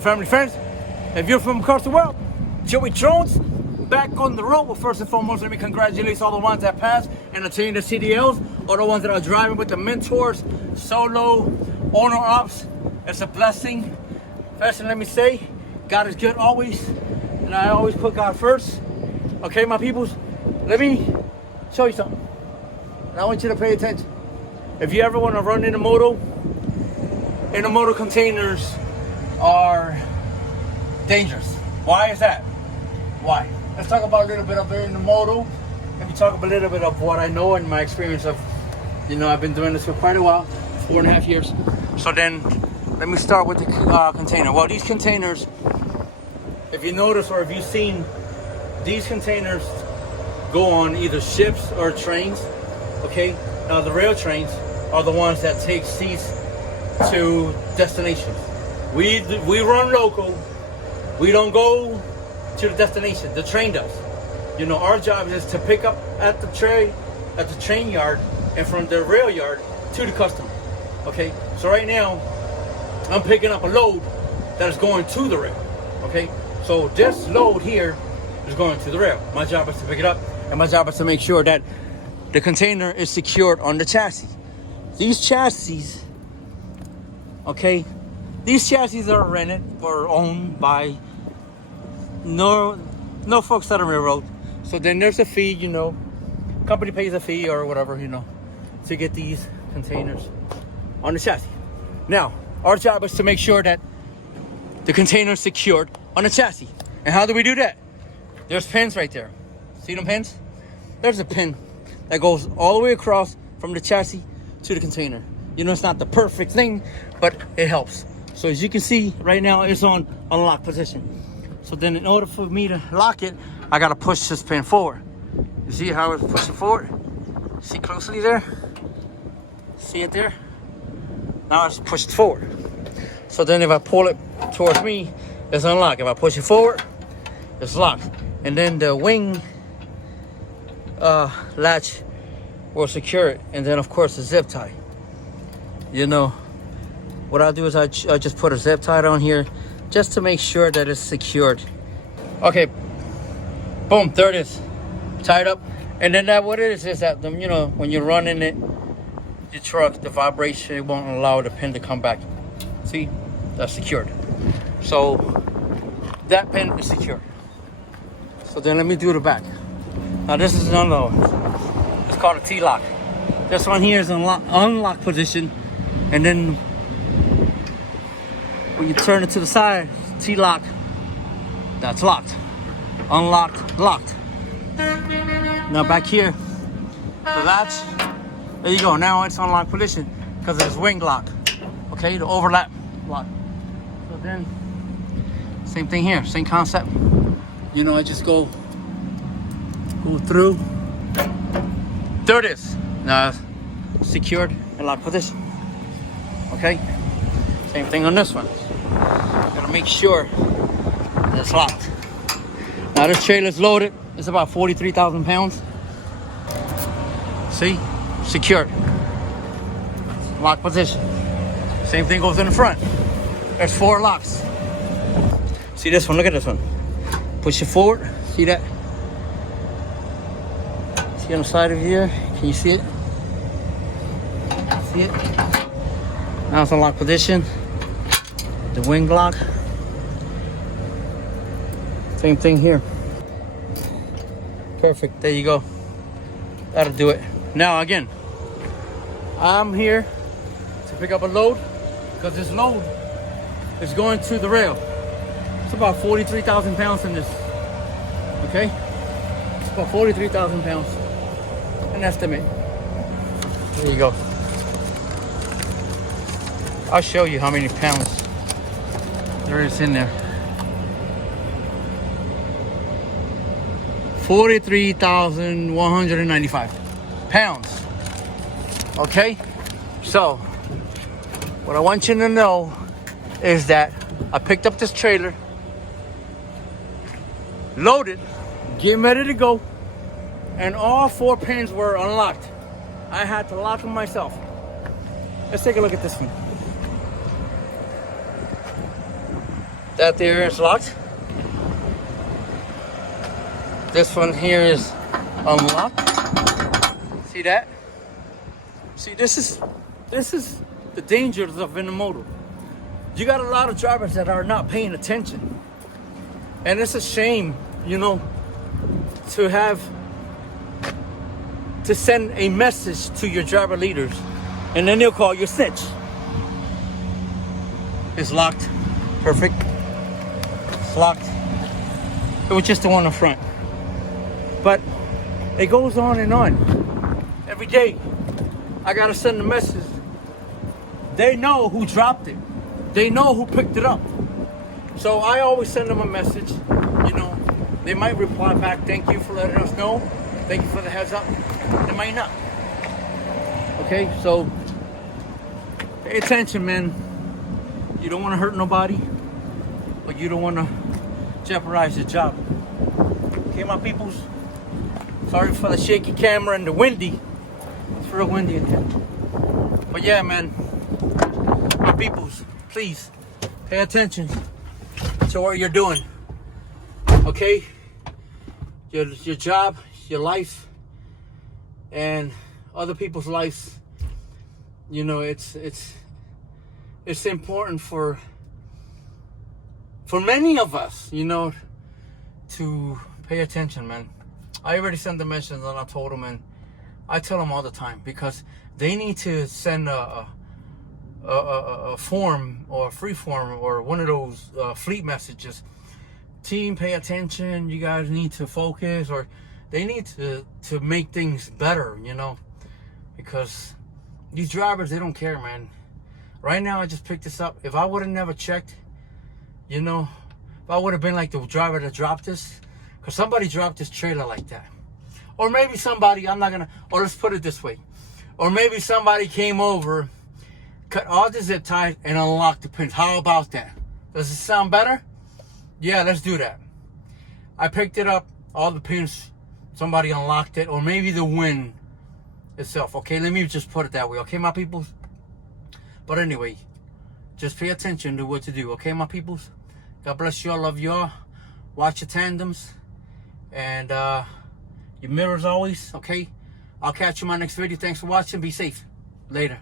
family, friends. If you're from across the world, Joey Jones, back on the road. Well, first and foremost, let me congratulate all the ones that passed and attained the CDLs, all the ones that are driving with the mentors, solo, owner ops. It's a blessing. First, let me say, God is good always, and I always put God first. Okay, my peoples, let me show you something. And I want you to pay attention. If you ever want to run intermodal containers are dangerous. Why is that? Why? Let's talk about a little bit of intermodal. Let me talk a little bit of what I know and my experience of, I've been doing this for quite a while, 4.5 years. So then, let me start with the container. Well, these containers, if you notice or if you've seen, these containers go on either ships or trains, okay? Now, the rail trains are the ones that take seats to destinations. We run local. We don't go to the destination. The train does. Our job is to pick up at the train yard and from the rail yard to the customer. Okay. So right now, I'm picking up a load that is going to the rail. Okay. So this load here is going to the rail. My job is to pick it up, and my job is to make sure that the container is secured on the chassis. These chassis, okay, these chassis are rented or owned by no folks that are railroad. So then there's a fee, company pays a fee or whatever, to get these containers on the chassis. Now, our job is to make sure that the container is secured on the chassis. And how do we do that? There's pins right there. See them pins? There's a pin that goes all the way across from the chassis to the container. It's not the perfect thing, but it helps. So as you can see right now, it's on unlock position. So then in order for me to lock it, I gotta push this pin forward. You see how it's pushing forward? See closely there? See it there? Now it's pushed forward. So then if I pull it towards me, it's unlocked. If I push it forward, it's locked. And then the wing latch will secure it. And then of course the zip tie. What I'll do is I just put a zip tie on here just to make sure that it's secured. Okay, boom, there it is, tied up. And then what it is that, when you're running it, your truck, the vibration, it won't allow the pin to come back. See, that's secured. So that pin is secure. So then let me do the back. Now this is another one. It's called a T-lock. This one here is unlock position. And then when you turn it to the side, T-lock, that's locked. Unlocked, locked. Now back here, the latch, there you go. Now it's unlocked position because it's wing lock. Okay, the overlap lock. So then, same thing here, same concept. I just go through. There it is. Now secured and locked position. Okay, same thing on this one. Gotta make sure that it's locked. Now this trailer's loaded. It's about 43,000 pounds. See, secured, locked position. Same thing goes in the front. There's 4 locks. See this one? Look at this one. Push it forward. See that? See on the side of here? Can you see it? See it? Now it's in lock position. The wing lock. Same thing here. Perfect. There you go. That'll do it. Now again, I'm here to pick up a load because this load is going to the rail. It's about 43,000 pounds in this. Okay? It's about 43,000 pounds. An estimate. There you go. I'll show you how many pounds there is in there. 43,195 pounds. Okay? So, what I want you to know is that I picked up this trailer, loaded, getting ready to go, and all 4 pins were unlocked. I had to lock them myself. Let's take a look at this one. That there is locked. This one here is unlocked. See that? See, this is the dangers of intermodal. You got a lot of drivers that are not paying attention. And it's a shame, you know, to send a message to your driver leaders and then they'll call you a snitch. It's locked. Perfect. It's locked. It was just the one in front. But it goes on and on. Every day, I gotta send a message. They know who dropped it. They know who picked it up. So I always send them a message. You know, they might reply back, thank you for letting us know. Thank you for the heads up. They might not. Okay, so pay attention, man. You don't want to hurt nobody, but you don't want to jeopardize your job. Okay, my peoples? Sorry for the shaky camera and the windy. It's real windy in here. But yeah, man, my peoples, please pay attention to what you're doing. Okay? Your job, your life, and other people's lives. You know, it's important for many of us, you know, to pay attention, man. I already sent the message and I told them, and I tell them all the time because they need to send a form or a free form or one of those fleet messages. Team, pay attention. You guys need to focus, or they need to make things better, you know, because these drivers, they don't care, man. Right now, I just picked this up. If I would have never checked, you know, if I would have been like the driver that dropped this, because somebody dropped this trailer like that. Or maybe somebody, or let's put it this way. Or maybe somebody came over, cut all the zip ties, and unlocked the pins. How about that? Does it sound better? Yeah, let's do that. I picked it up, all the pins, somebody unlocked it, or maybe the wind itself. Okay, let me just put it that way. Okay, my peoples? But anyway, just pay attention to what to do. Okay, my peoples? God bless you all. Love you all. Watch your tandems. And your mirrors always. Okay? I'll catch you in my next video. Thanks for watching. Be safe. Later.